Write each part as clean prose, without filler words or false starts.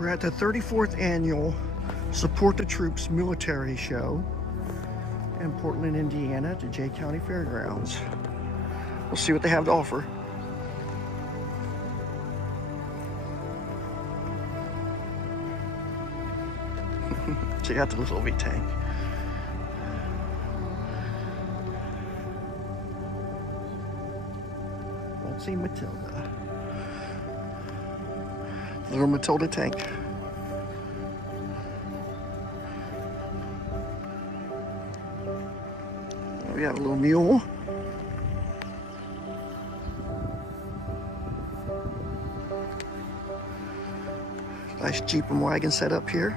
We're at the 34th annual Support the Troops Military Show in Portland, Indiana at the Jay County Fairgrounds. We'll see what they have to offer. Check out the little V tank. Won't see Matilda. Little Matilda tank. We have a little mule. Nice Jeep and wagon set up here.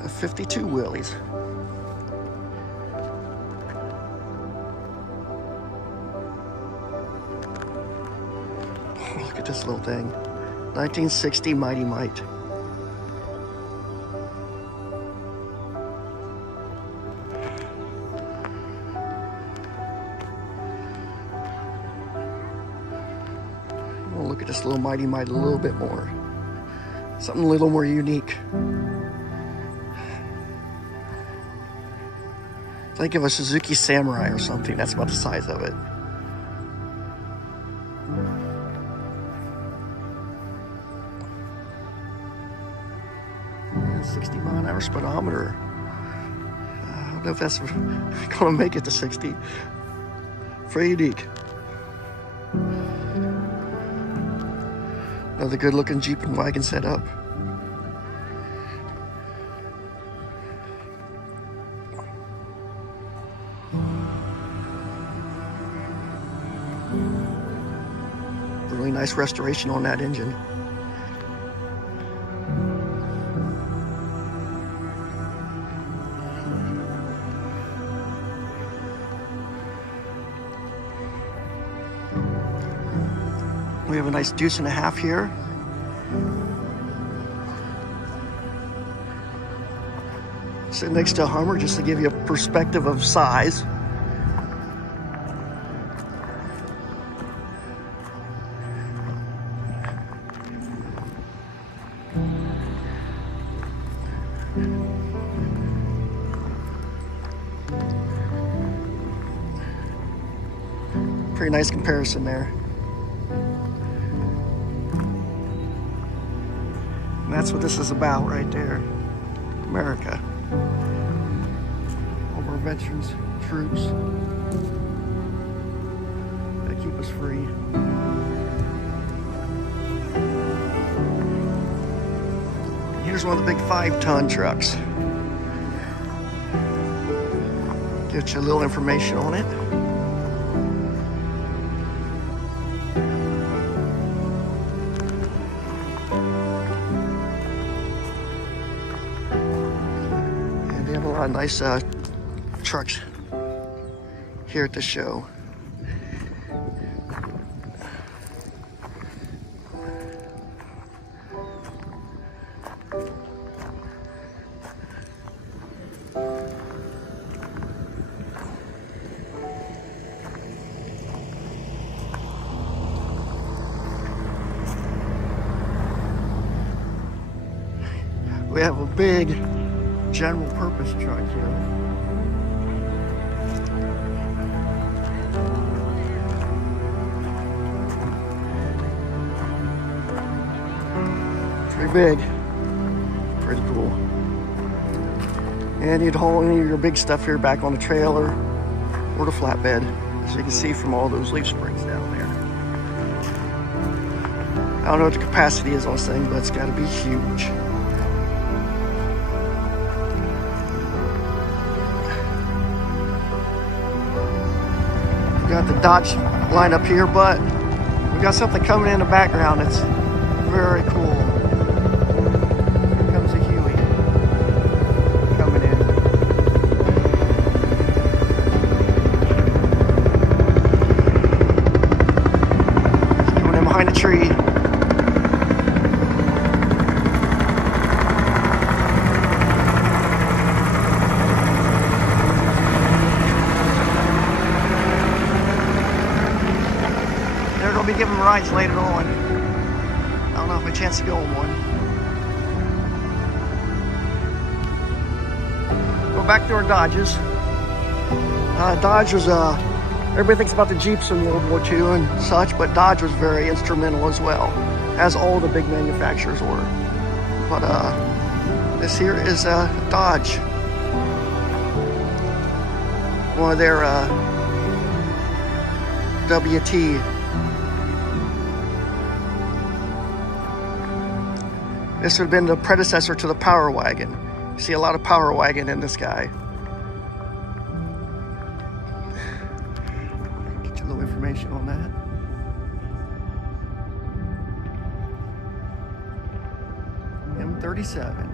A 52 wheelies. Oh, look at this little thing. 1960 Mighty Might. We'll look at this little Mighty Might a little bit more. Something a little more unique. Think of a Suzuki Samurai or something. That's about the size of it. And 60-mile-an-hour speedometer. I don't know if that's gonna make it to 60. Very unique. Another good-looking Jeep and wagon setup. Really nice restoration on that engine. We have a nice deuce and a half here. Sitting next to a Hummer just to give you a perspective of size. Pretty nice comparison there. And that's what this is about right there. America. All of our veterans, troops that keep us free. Here's one of the big 5-ton trucks. Get you a little information on it. And they have a lot of nice trucks here at the show. We have a big general purpose truck here. Pretty big, pretty cool. And you'd haul any of your big stuff here back on the trailer or the flatbed, as you can see from all those leaf springs down there. I don't know what the capacity is on this thing, but it's got to be huge. We got the Dodge lineup here, but we got something coming in the background that's very cool. Here comes a Huey coming in. It's coming in behind a tree. to give them rides later on. I don't know if I have a chance to go on one. Go back to our Dodges. Dodge was, everybody thinks about the Jeeps in World War II and such, but Dodge was very instrumental as well, as all the big manufacturers were. But this here is Dodge. One of their WT. This would have been the predecessor to the Power Wagon. You see a lot of Power Wagon in this guy. Get you a little information on that. M37.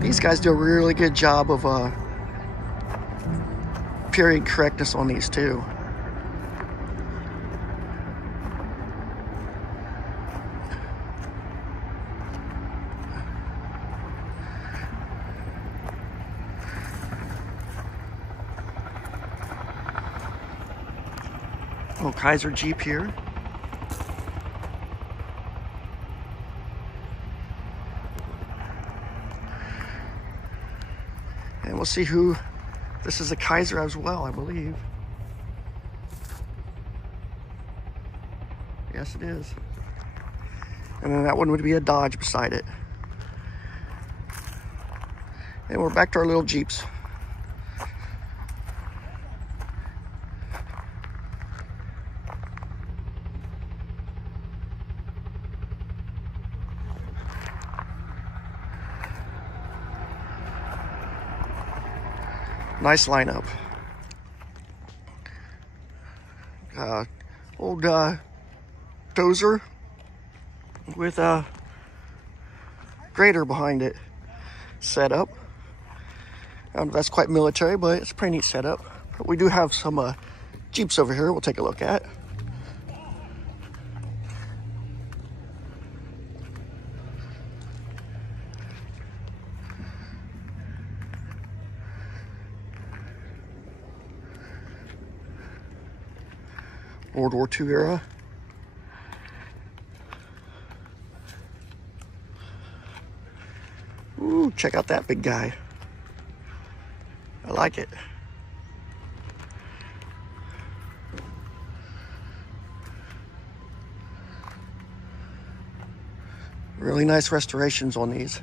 These guys do a really good job of period correctness on these too. Oh, Kaiser Jeep here. And we'll see who, this is a Kaiser as well, I believe. Yes, it is. And then that one would be a Dodge beside it. And we're back to our little Jeeps. Nice lineup. Old dozer with a grader behind it setup. That's quite military, but it's a pretty neat setup. But we do have some Jeeps over here we'll take a look at. World War II era. Ooh, check out that big guy. I like it. Really nice restorations on these.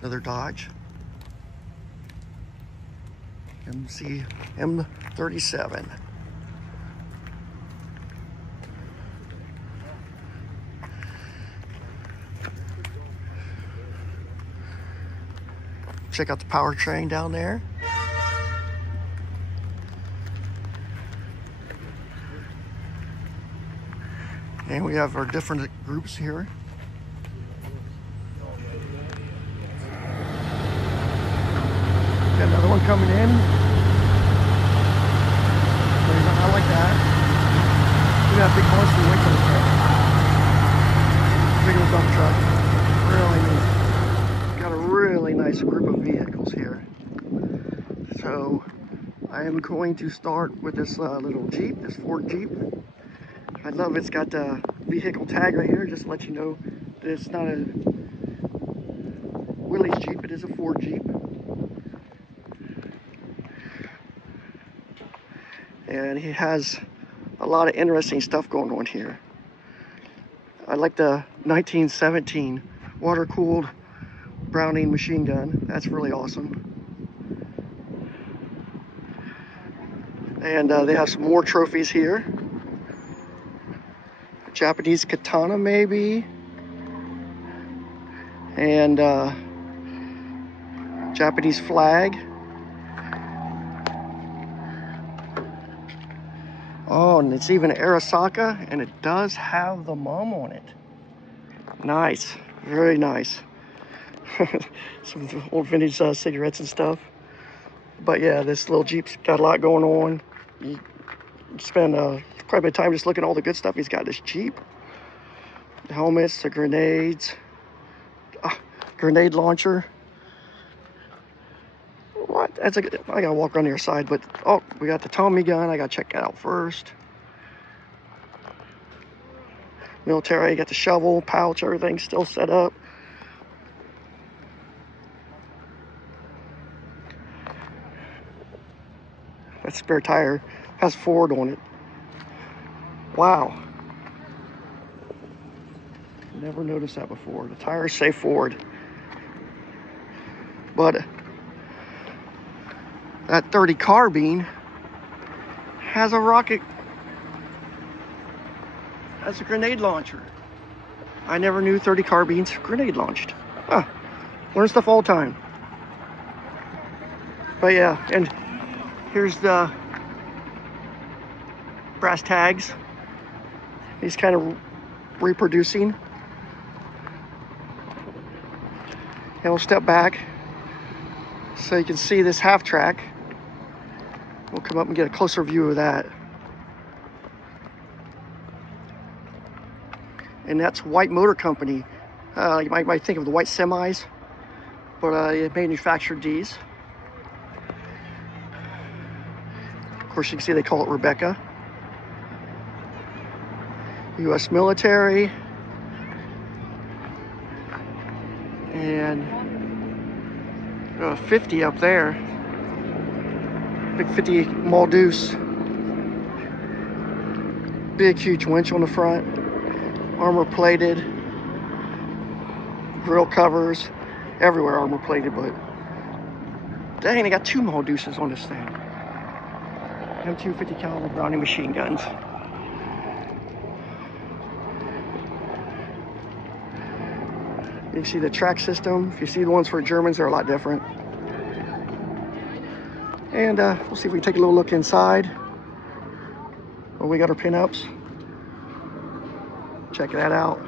Another Dodge. M37. Check out the powertrain down there. And we have our different groups here. Got another one coming in. I like that. We got a big monster Lincoln truck. Big old dump truck. Really neat. Got a really nice group of vehicles here. So I am going to start with this little Jeep, this Ford Jeep. I love it's got the vehicle tag right here, just to let you know that it's not a Willys Jeep, it is a Ford Jeep. And he has a lot of interesting stuff going on here. I like the 1917 water-cooled Browning machine gun. That's really awesome. And they have some more trophies here. Japanese katana maybe. And Japanese flag. Oh, and it's even Arasaka, and it does have the mom on it. Nice, very nice. Some old vintage cigarettes and stuff. But yeah, this little Jeep's got a lot going on. spend quite a bit of time just looking at all the good stuff he's got in this Jeep. The helmets, the grenades, grenade launcher. What? I gotta walk around the other side, but oh, we got the Tommy gun. I gotta check that out first. Military, got the shovel, pouch, everything still set up. That spare tire has Ford on it. Wow. Never noticed that before. The tires say Ford. But that 30 carbine has a rocket, has a grenade launcher. I never knew 30 carbines grenade launched. Huh. Learn stuff all the time. But yeah, and here's the brass tags. He's kind of reproducing. And we'll step back so you can see this half track. We'll come up and get a closer view of that. And that's White Motor Company. You might think of the white semis, but it manufactured these. Of course, you can see they call it Rebecca. U.S. military. And 50 up there. Big 50 Muldoose. Big, huge winch on the front. Armor plated. Grill covers. Everywhere armor plated, but dang, they got 2 Muldooses on this thing. M2 50 caliber Browning machine guns. You can see the track system. If you see the ones for Germans, they're a lot different. And we'll see if we can take a little look inside. Well, we got our pinups. Check that out.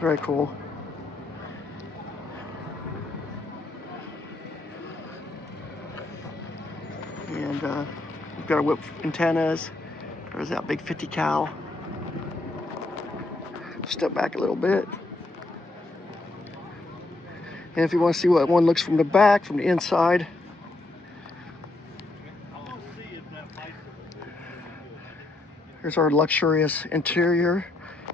Very cool. And we've got our whip antennas. There's that big 50 cal. Step back a little bit. And if you want to see what one looks from the back, from the inside, here's our luxurious interior.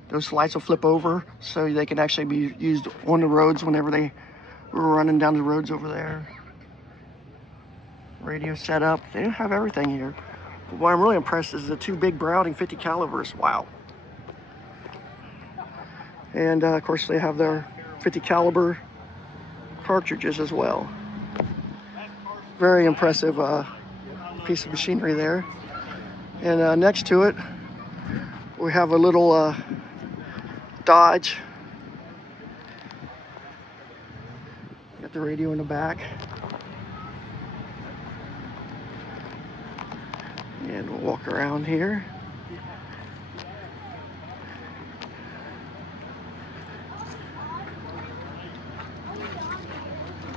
Those lights will flip over so they can actually be used on the roads whenever we're running down the roads over there. Radio setup. They have everything here. But what I'm really impressed is the 2 big Browning 50 calibers. Wow. And of course they have their 50 caliber cartridges as well. Very impressive piece of machinery there. And next to it, we have a little Dodge. Got the radio in the back. And we'll walk around here.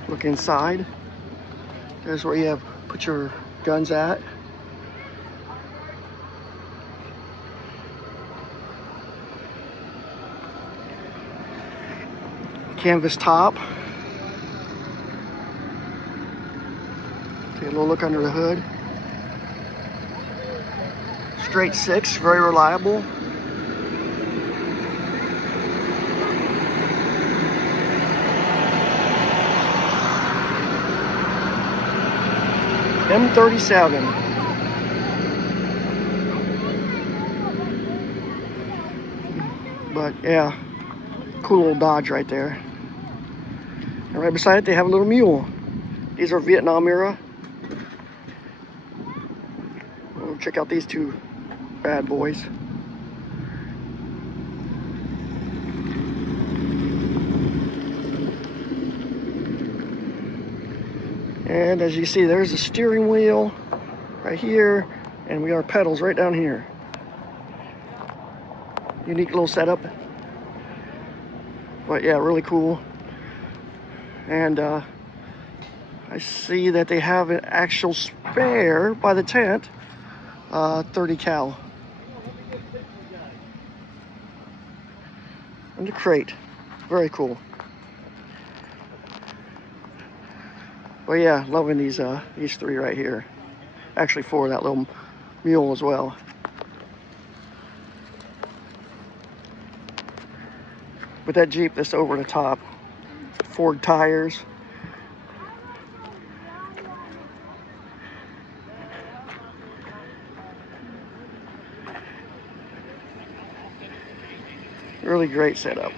Look inside. There's where you put your guns at. Canvas top. Take a little look under the hood. Straight 6, very reliable. M37. But yeah, cool little Dodge right there. And right beside it, they have a little mule. These are Vietnam era. We'll check out these 2 bad boys. And as you see, there's the steering wheel right here, and we got our pedals right down here. Unique little setup. But yeah, really cool. And I see that they have an actual spare by the tent, 30 cal. And a crate, very cool. Well, yeah, loving these three right here. Actually, four, that little mule as well. But that Jeep that's over the top, Ford tires. Really great setup.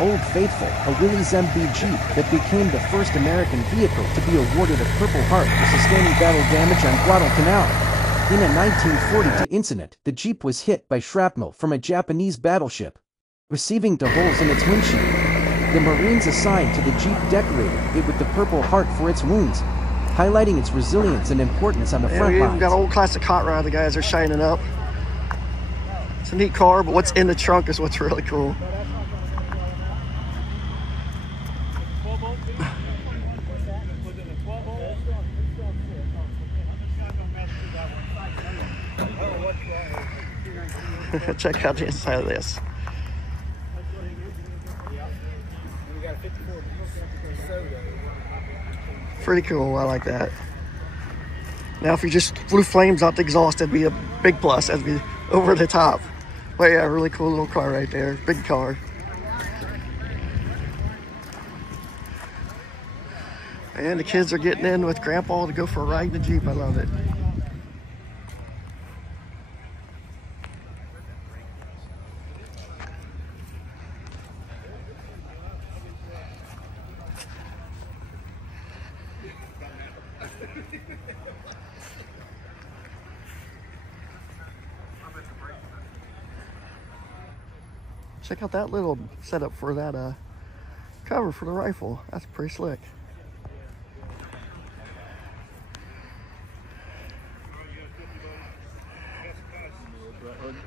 Old Faithful, a Willys MB Jeep that became the first American vehicle to be awarded a Purple Heart for sustaining battle damage on Guadalcanal. In a 1942 incident, the Jeep was hit by shrapnel from a Japanese battleship, receiving the holes in its windshield. The Marines assigned to the Jeep decorated it with the Purple Heart for its wounds, highlighting its resilience and importance on the front We lines. even got old classic hot rod the guys are shining up. It's a neat car, but what's in the trunk is what's really cool. Check out the inside of this. Pretty cool, I like that. Now if you just flew flames out the exhaust, that'd be a big plus, that'd be over the top. But yeah, really cool little car right there, big car. And the kids are getting in with Grandpa to go for a ride in the Jeep, I love it. Check out that little setup for that cover for the rifle. That's pretty slick.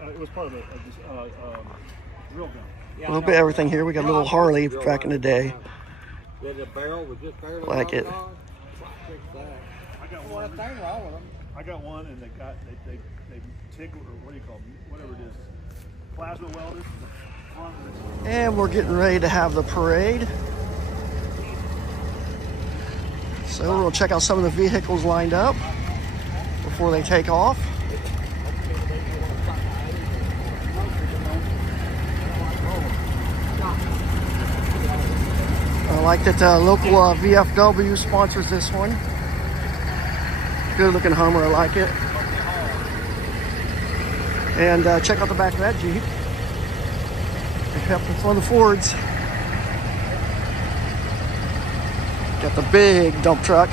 It was part of a drill gun. A little bit of everything here. We got a little Harley back in the day. Like it. I got one, and they tickled, or what do you call them? Whatever it is, plasma welders. And we're getting ready to have the parade. So we're gonna check out some of the vehicles lined up before they take off. I like that local VFW sponsors this one. Good looking Hummer, I like it. And check out the back of that Jeep. Yep, it's one of the Fords. Got the big dump truck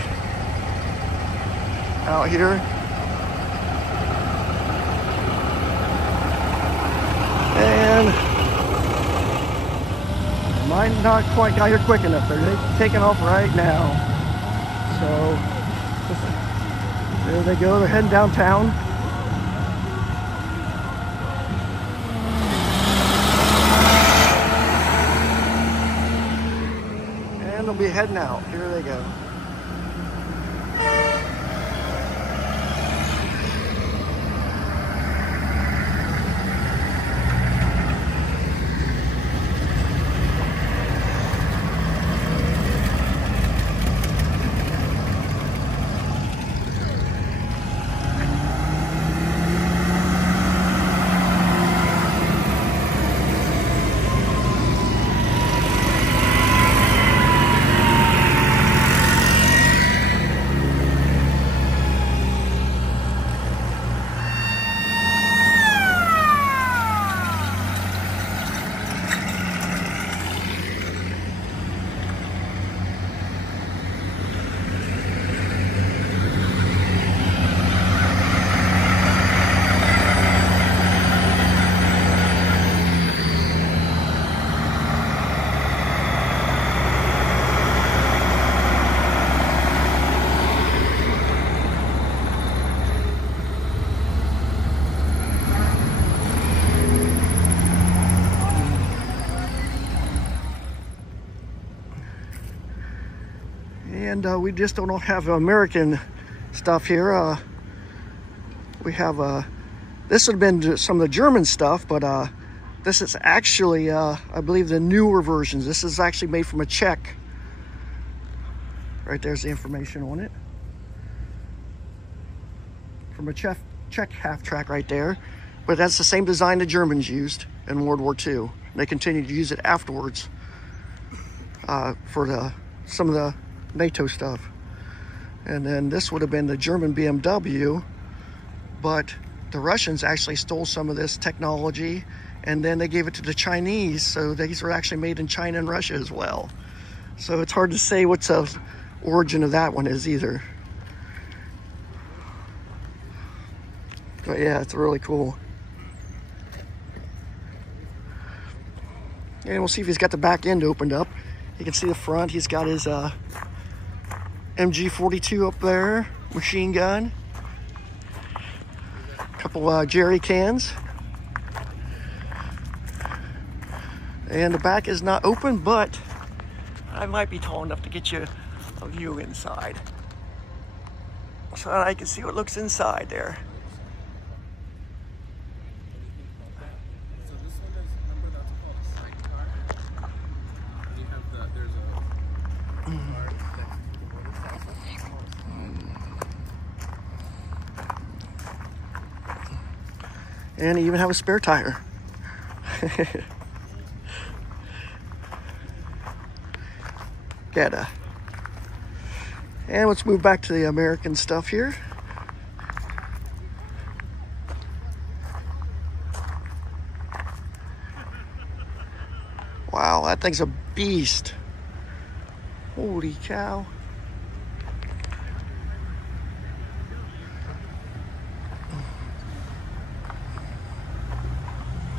out here. And mine not quite got here quick enough. They're taking off right now. So there they go. They're heading downtown. And they'll be heading out. Here they go. And we just don't have American stuff here. We have, this would have been some of the German stuff, but this is actually, I believe, the newer versions. This is actually made from a Czech. Right there's the information on it. From a Czech half-track right there. But that's the same design the Germans used in World War II. And they continued to use it afterwards for some of the NATO stuff. And then this would have been the German BMW, but the Russians actually stole some of this technology and then they gave it to the Chinese. So these were actually made in China and Russia as well. So it's hard to say what's the origin of that one is either. But yeah, it's really cool. And we'll see if he's got the back end opened up. You can see the front. He's got his MG42 up there, machine gun. A couple jerry cans. And the back is not open, but I might be tall enough to get you a view inside. So I can see what looks inside there. So this one is, remember that's called a sidecar? And you have the, there's a car next to the motorcycle. And you even have a spare tire. And let's move back to the American stuff here. Wow, that thing's a beast. Holy cow.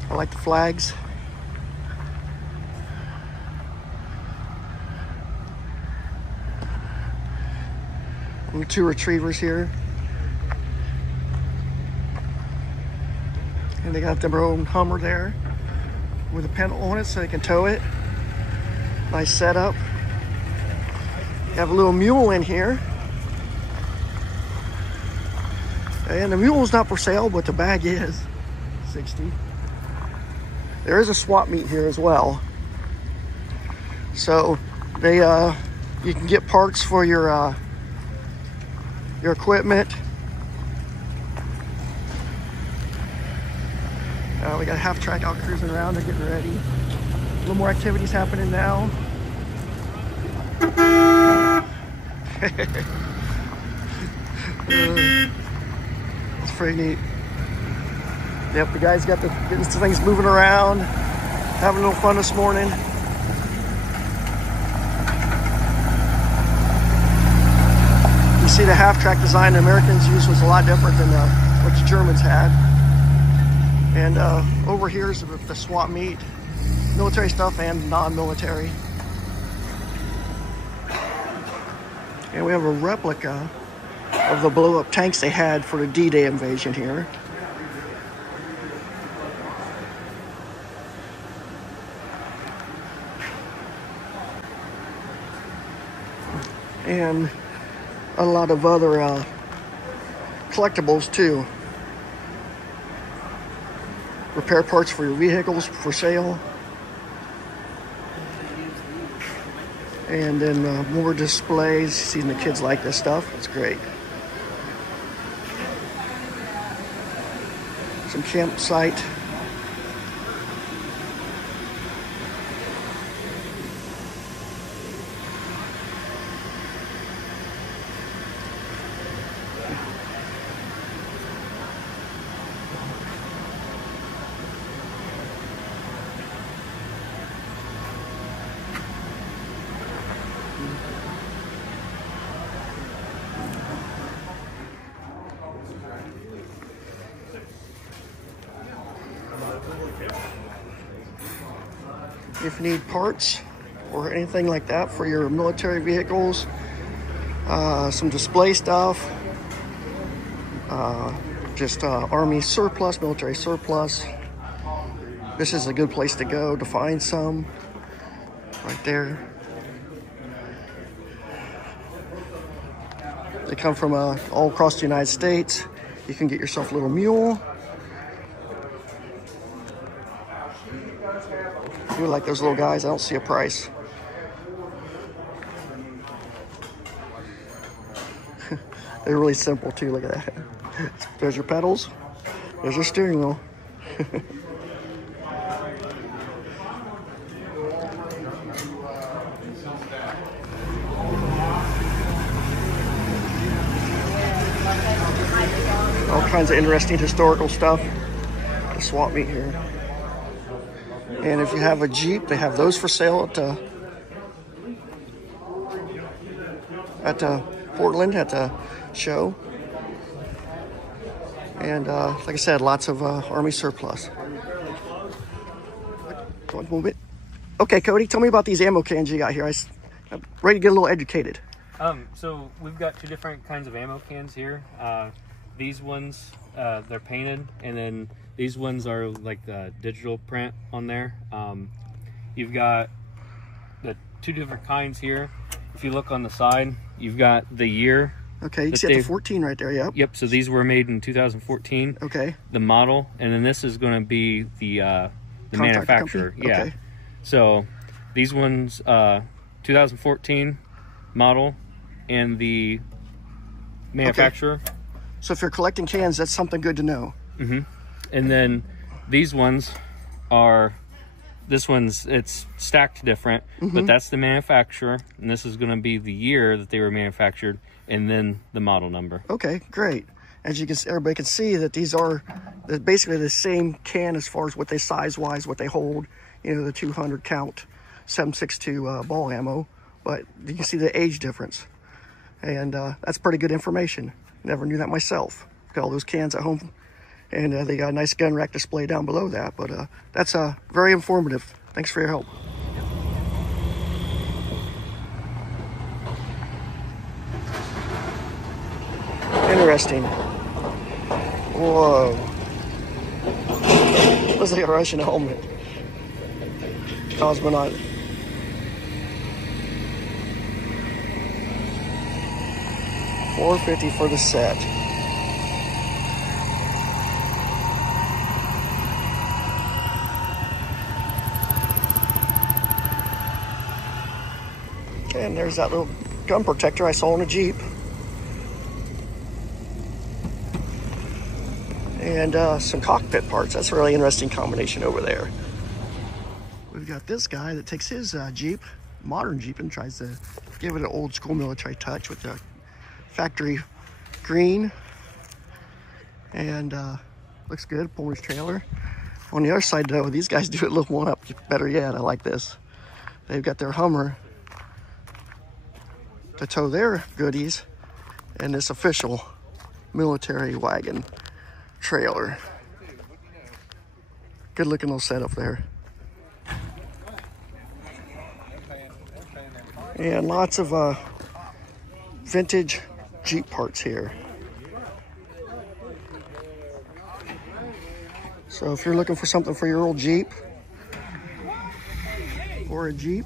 I like the flags. And two retrievers here. And they got their own Hummer there with a pedal on it so they can tow it. Nice setup. You have a little mule in here. And the mule's not for sale, but the bag is. 60. There is a swap meet here as well. So they you can get parts for your equipment. We got a half track out cruising around. They're getting ready. A little more activities happening now. It's pretty neat. Yep, the guys got getting things moving around, having a little fun this morning. You see the half-track design the Americans used was a lot different than what the Germans had. And over here is the swap meet, military stuff and non-military. And we have a replica of the blow-up tanks they had for the D-Day invasion here. And a lot of other collectibles too. Repair parts for your vehicles for sale. And then more displays. Seeing the kids like this stuff. It's great. Some campsite. If you need parts or anything like that for your military vehicles, some display stuff, just Army surplus, military surplus. This is a good place to go to find some right there. They come from all across the United States. You can get yourself a little mule. I do like those little guys. I don't see a price. They're really simple too. Look at that. There's your pedals. There's your steering wheel. All kinds of interesting historical stuff. The swap meet here. And if you have a Jeep, they have those for sale at Portland at the show. And like I said, lots of Army surplus. One moment. Okay, Cody, tell me about these ammo cans you got here. I'm ready to get a little educated. So we've got two different kinds of ammo cans here. These ones, they're painted, and then these ones are like the digital print on there. You've got the two different kinds here. If you look on the side, you've got the year. Okay, you can see the 14 right there, yep. Yep, so these were made in 2014. Okay. The model, and then this is going to be the manufacturer. Company? Yeah. Okay. So these ones, 2014 model, and the manufacturer. Okay. So if you're collecting cans, that's something good to know. Mm-hmm. And then these ones are, this one's, it's stacked different, but that's the manufacturer, and this is going to be the year that they were manufactured, and then the model number. Okay, great. As you can, everybody can see that these are basically the same can as far as what they size-wise, what they hold. You know, the 200 count 7.62 ball ammo, but you can see the age difference, and that's pretty good information. Never knew that myself. Got all those cans at home, and they got a nice gun rack display down below that. But that's very informative. Thanks for your help. Interesting. Whoa. Looks like a Russian helmet. Cosmonaut. $450 for the set. And there's that little gun protector I saw in a Jeep. And some cockpit parts. That's a really interesting combination over there. We've got this guy that takes his Jeep, modern Jeep, and tries to give it an old school military touch with the factory green. And looks good, pulling his trailer. On the other side though, these guys do it a little one up better yet. I like this. They've got their Hummer to tow their goodies and this official military wagon trailer. Good looking little setup there. And lots of vintage Jeep parts here. So if you're looking for something for your old Jeep, or a Jeep,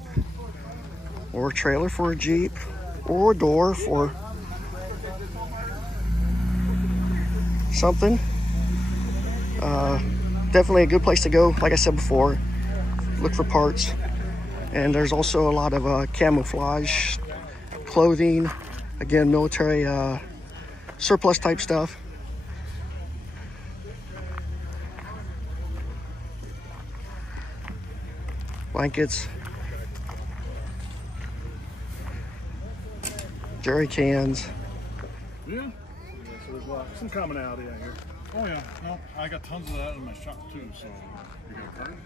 or a trailer for a Jeep, or a door for something, definitely a good place to go. Like I said before, look for parts. And there's also a lot of camouflage clothing, again, military surplus type stuff. Blankets, jerry cans. Yeah. So there's some commonality out here. Oh yeah, no, I got tons of that in my shop too. So you got a card?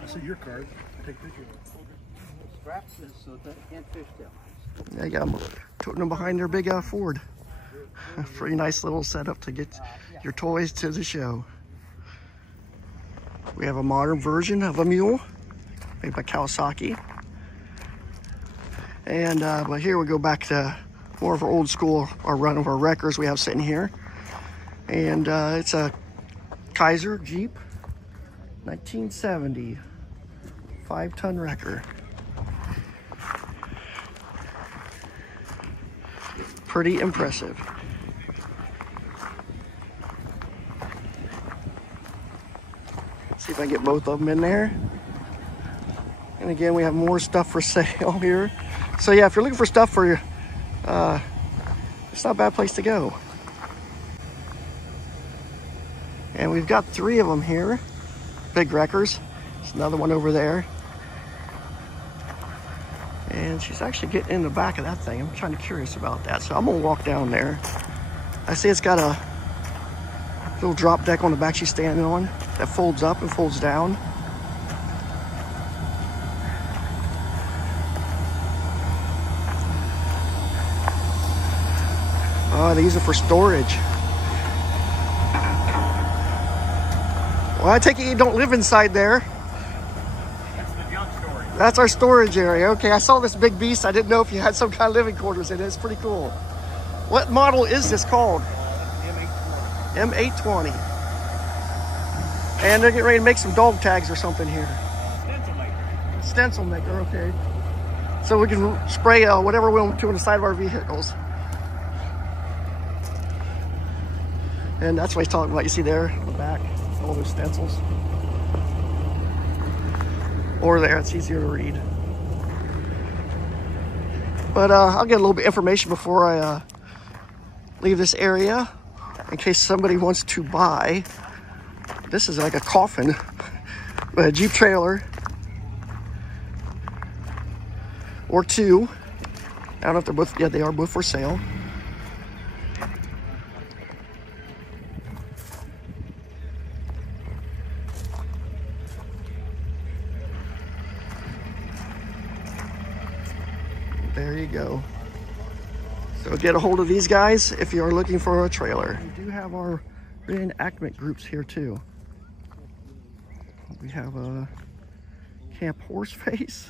I see your card. I take pictures. Straps this so that it can't fish down. Yeah, you got them toting them behind their big Ford. Pretty nice little setup to get your toys to the show. We have a modern version of a mule made by Kawasaki. And but here we go back to more of our old school, our run of our wreckers we have sitting here. And it's a Kaiser Jeep 1970 5-ton wrecker. pretty impressive. See if I can get both of them in there. And again, we have more stuff for sale here. So yeah, if you're looking for stuff for your, it's not a bad place to go. And we've got 3 of them here. Big wreckers. There's another one over there. And she's actually getting in the back of that thing. I'm kind of curious about that. So I'm gonna walk down there. I see it's got a little drop deck on the back she's standing on that folds up and folds down. Oh, they use it for storage. Well, I take it you don't live inside there. That's the junk storage. That's our storage area. Okay, I saw this big beast. I didn't know if you had some kind of living quarters in it. It's pretty cool. What model is this called? M820. And they're getting ready to make some dog tags or something here. Stencil maker. Stencil maker, okay. So we can spray whatever we want to on the side of our vehicles. And that's what he's talking about. You see there on the back, all those stencils. Or there, it's easier to read. But I'll get a little bit of information before I leave this area in case somebody wants to buy. This is like a coffin, a Jeep trailer or 2. I don't know if they're both, yeah, they are both for sale. There you go. So get a hold of these guys if you are looking for a trailer. We do have our reenactment groups here too. We have a Camp Horseface.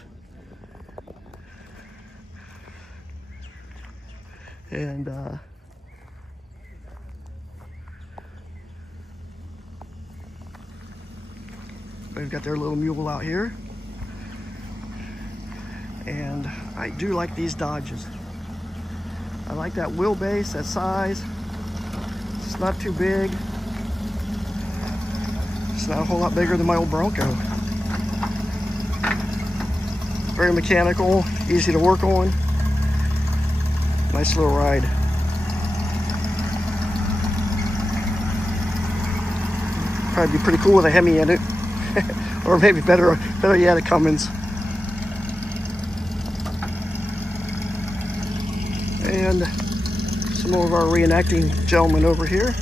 And they've got their little mule out here. And I do like these Dodges. I like that wheelbase, that size. It's not too big. It's not a whole lot bigger than my old Bronco. Very mechanical, easy to work on. Nice little ride. Probably be pretty cool with a Hemi in it. Or maybe better yet, a Cummins. And some more of our reenacting gentlemen over here,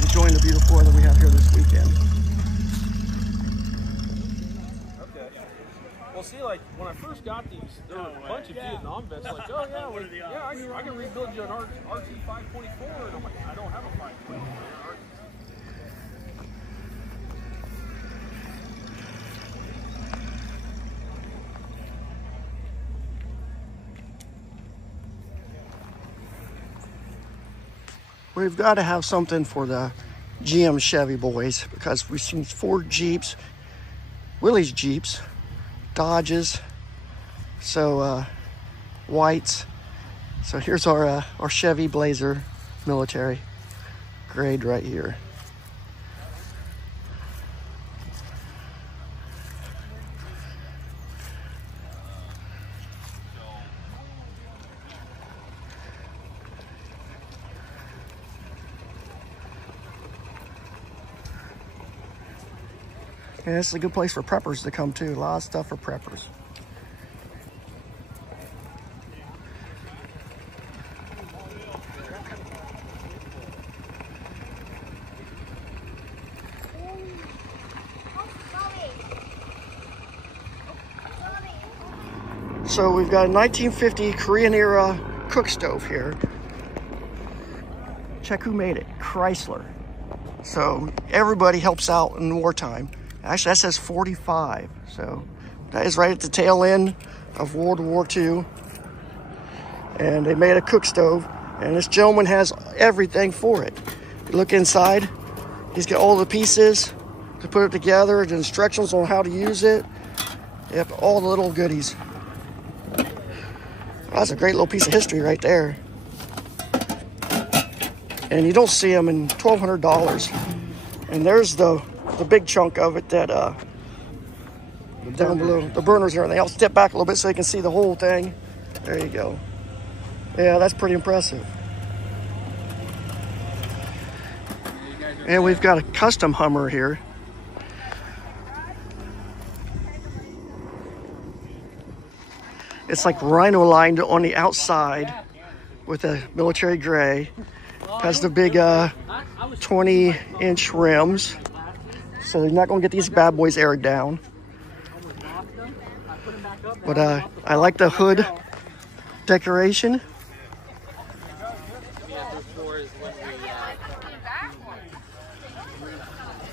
enjoying the beautiful weather we have here this weekend. Okay. Well, see, like when I first got these, there were a bunch of Vietnam vets. Like, oh yeah, well, yeah, I can rebuild you an RT 524, and I'm like, I don't have a 524. We've got to have something for the GM Chevy boys because we've seen Ford Jeeps, Willys Jeeps, Dodges, so whites. So here's our Chevy Blazer military grade right here. And this is a good place for preppers to come too. A lot of stuff for preppers. So we've got a 1950 Korean era cook stove here. Check who made it, Chrysler. So everybody helps out in wartime. Actually, that says 45. So that is right at the tail end of World War II. And they made a cook stove. And this gentleman has everything for it. You look inside, he's got all the pieces to put it together, the instructions on how to use it. Yep, all the little goodies. That's a great little piece of history right there. And you don't see them in $1,200. And there's the big chunk of it that down below, the burners and everything. I'll step back a little bit so you can see the whole thing. There you go. Yeah, that's pretty impressive. And we've got a custom Hummer here. It's like rhino lined on the outside with a military gray. Has the big 20-inch rims. So you're not going to get these bad boys aired down. But I like the hood decoration.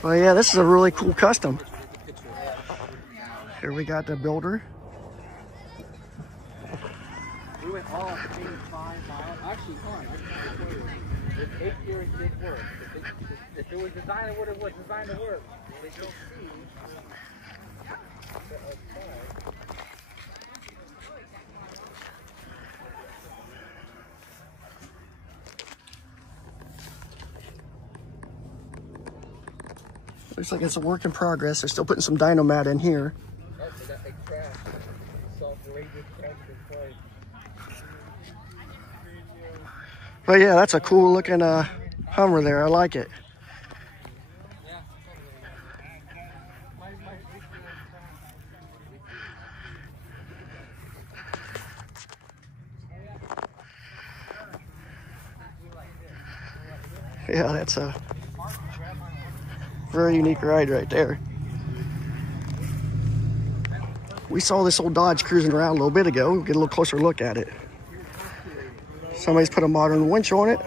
Well, yeah, this is a really cool custom. Here we got the builder. We went all 85 miles. Actually, fine. It's 8 years it did work. If it was designed, it would have designed to work. They don't see. Looks like it's a work in progress. They're still putting some Dynomat in here. But yeah, that's a cool looking Hummer there. I like it. Yeah, that's a very unique ride right there. We saw this old Dodge cruising around a little bit ago. We'll get a little closer look at it. Somebody's put a modern winch on it.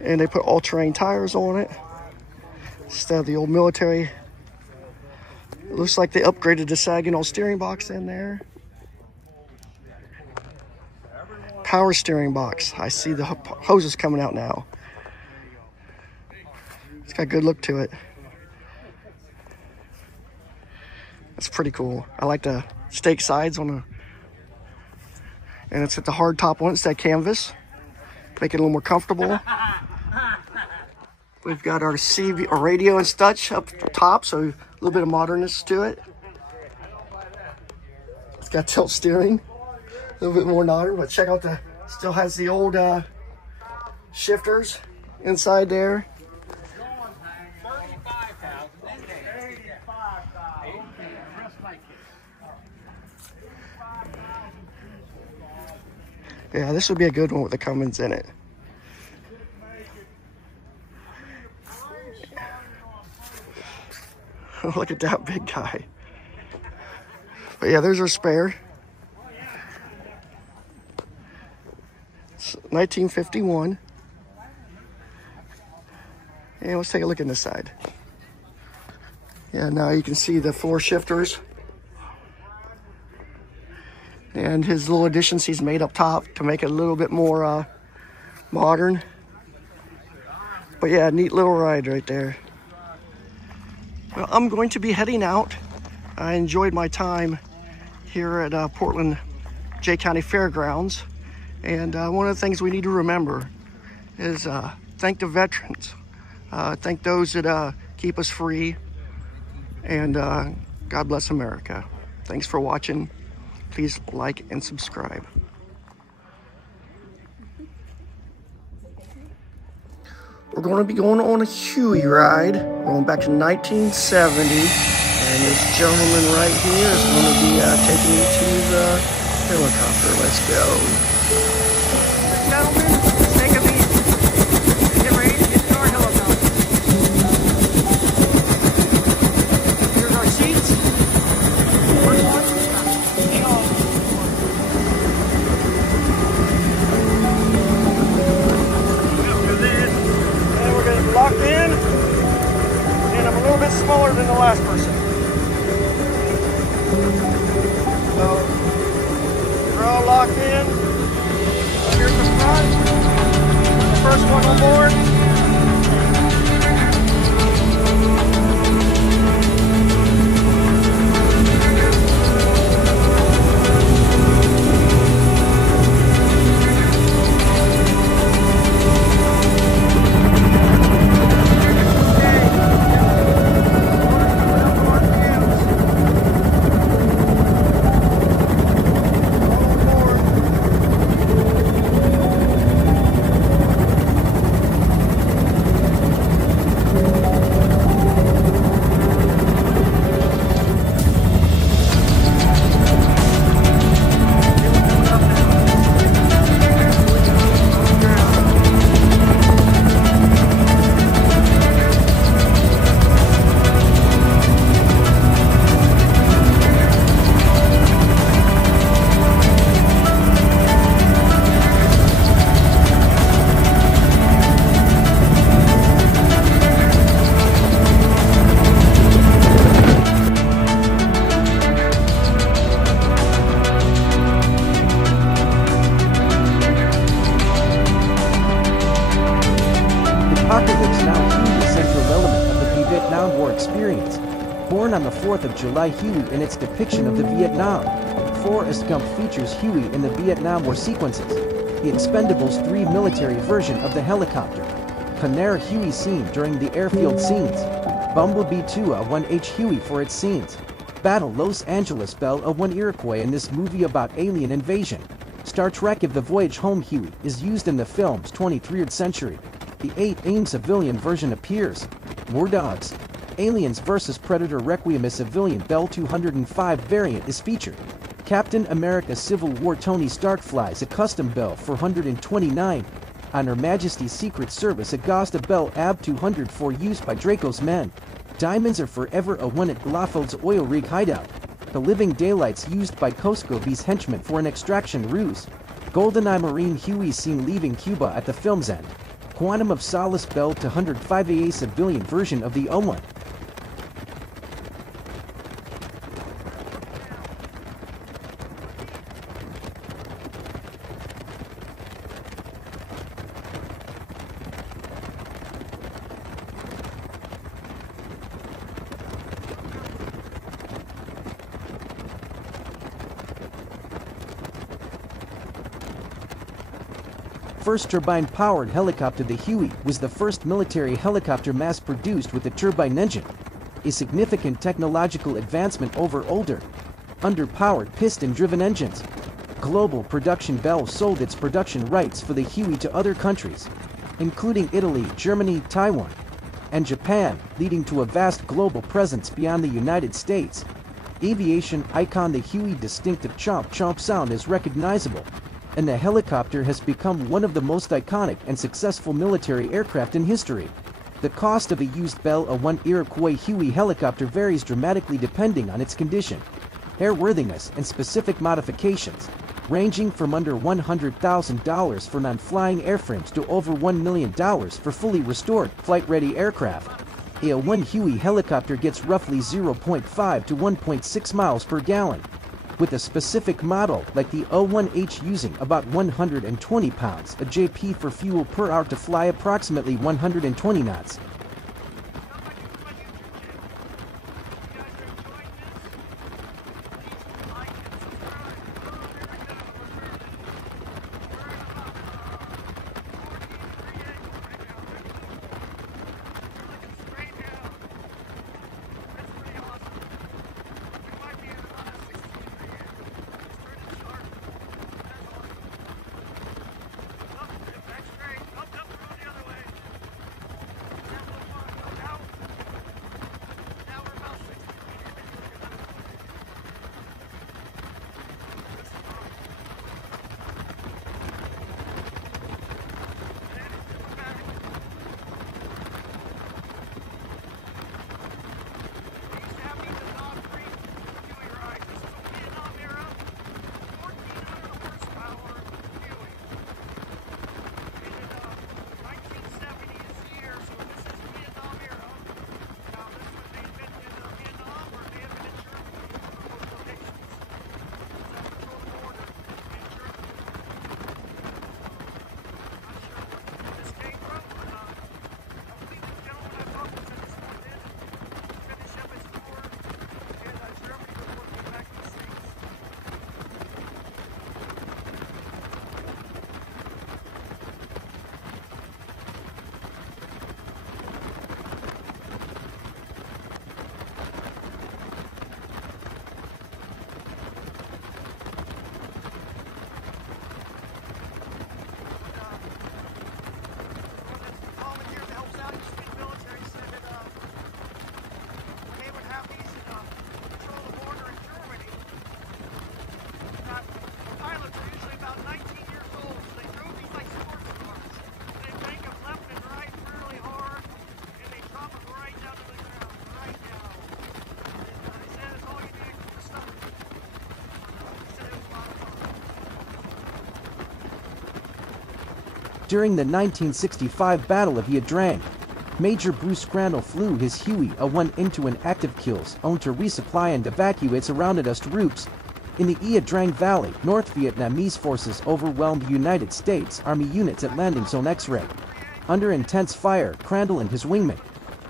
And they put all-terrain tires on it instead of the old military. It looks like they upgraded the Saginaw steering box in there. Power steering box. I see the hoses coming out now. It's got a good look to it. That's pretty cool. I like the stake sides on the, and it's at the hard top one. It's that canvas, make it a little more comfortable. We've got our CV, our radio and such up top, so a little bit of modernness to it. It's got tilt steering, a little bit more modern, but check out the, still has the old shifters inside there. Yeah, this would be a good one with the Cummins in it. Look at that big guy. But yeah, there's our spare. It's 1951. And let's take a look in this side. Yeah, now you can see the floor shifters. And his little additions he's made up top to make it a little bit more modern. But yeah, neat little ride right there. Well, I'm going to be heading out. I enjoyed my time here at Portland Jay County Fairgrounds. And one of the things we need to remember is thank the veterans. Thank those that keep us free. And God bless America. Thanks for watching. Please like and subscribe. We're going to be going on a Huey ride, going back to 1970. And this gentleman right here is going to be taking me to the helicopter. Let's go. Gentlemen, take a seat. Get ready to get to our helicopter. Here's our seats. First one. Locked in, and I'm a little bit smaller than the last person. So, we're all locked in. Here's the front. The first one on board. apocalypse now Huey, a central element of the Vietnam War experience. Born on the 4th of July, Huey in its depiction of the Vietnam. Forrest Gump features Huey in the Vietnam War sequences. The Expendables 3 military version of the helicopter. Panera Huey scene during the airfield scenes. Bumblebee 2 a 1H Huey for its scenes. Battle Los Angeles Belle a 1 Iroquois in this movie about alien invasion. Star Trek If the Voyage Home Huey is used in the film's 23rd century. The 8 civilian version appears. War Dogs. Aliens vs. Predator Requiem a civilian Bell 205 variant is featured. Captain America Civil War Tony Stark flies a custom Bell 429. On Her Majesty's Secret Service Augusta Bell AB 200 for use by Draco's men. Diamonds Are Forever a 1 at Glaufeld's oil rig hideout. The Living Daylights used by Coscoby's henchmen for an extraction ruse. GoldenEye Marine Huey seen leaving Cuba at the film's end. Quantum of Solace Bell 205A civilian version of the O1. First turbine-powered helicopter, the Huey, was the first military helicopter mass-produced with a turbine engine, a significant technological advancement over older, underpowered piston-driven engines. Global Production Bell sold its production rights for the Huey to other countries, including Italy, Germany, Taiwan, and Japan, leading to a vast global presence beyond the United States. Aviation icon, the Huey distinctive chomp-chomp sound is recognizable, and the helicopter has become one of the most iconic and successful military aircraft in history. The cost of a used Bell A-1 Iroquois Huey helicopter varies dramatically depending on its condition, airworthiness, and specific modifications, ranging from under $100,000 for non-flying airframes to over $1 million for fully restored, flight-ready aircraft. A A-1 Huey helicopter gets roughly 0.5 to 1.6 miles per gallon, with a specific model like the O1H using about 120 pounds a JP for fuel per hour to fly approximately 120 knots. During the 1965 Battle of Ia Drang, Major Bruce Crandall flew his Huey A-1 into an active kill zone to resupply and evacuate surrounded us troops. In the Ia Drang Valley, North Vietnamese forces overwhelmed United States Army units at Landing Zone X-Ray. Under intense fire, Crandall and his wingman,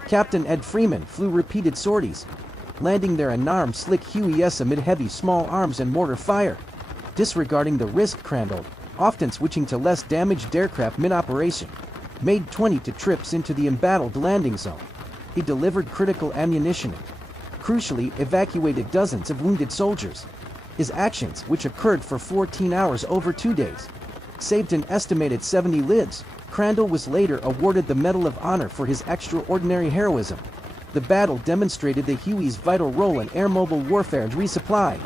Captain Ed Freeman, flew repeated sorties, landing their unarmed slick Hueys amid heavy small arms and mortar fire. Disregarding the risk, Crandall, often switching to less damaged aircraft mid-operation, made 22 trips into the embattled landing zone. He delivered critical ammunition and, crucially, evacuated dozens of wounded soldiers. His actions, which occurred for 14 hours over 2 days, saved an estimated 70 lives. Crandall was later awarded the Medal of Honor for his extraordinary heroism. The battle demonstrated the Huey's vital role in air mobile warfare and resupply.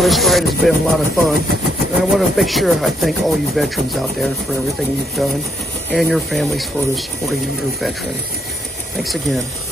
know this ride has been a lot of fun. And I want to make sure I thank all you veterans out there for everything you've done and your families for supporting your veteran. Thanks again.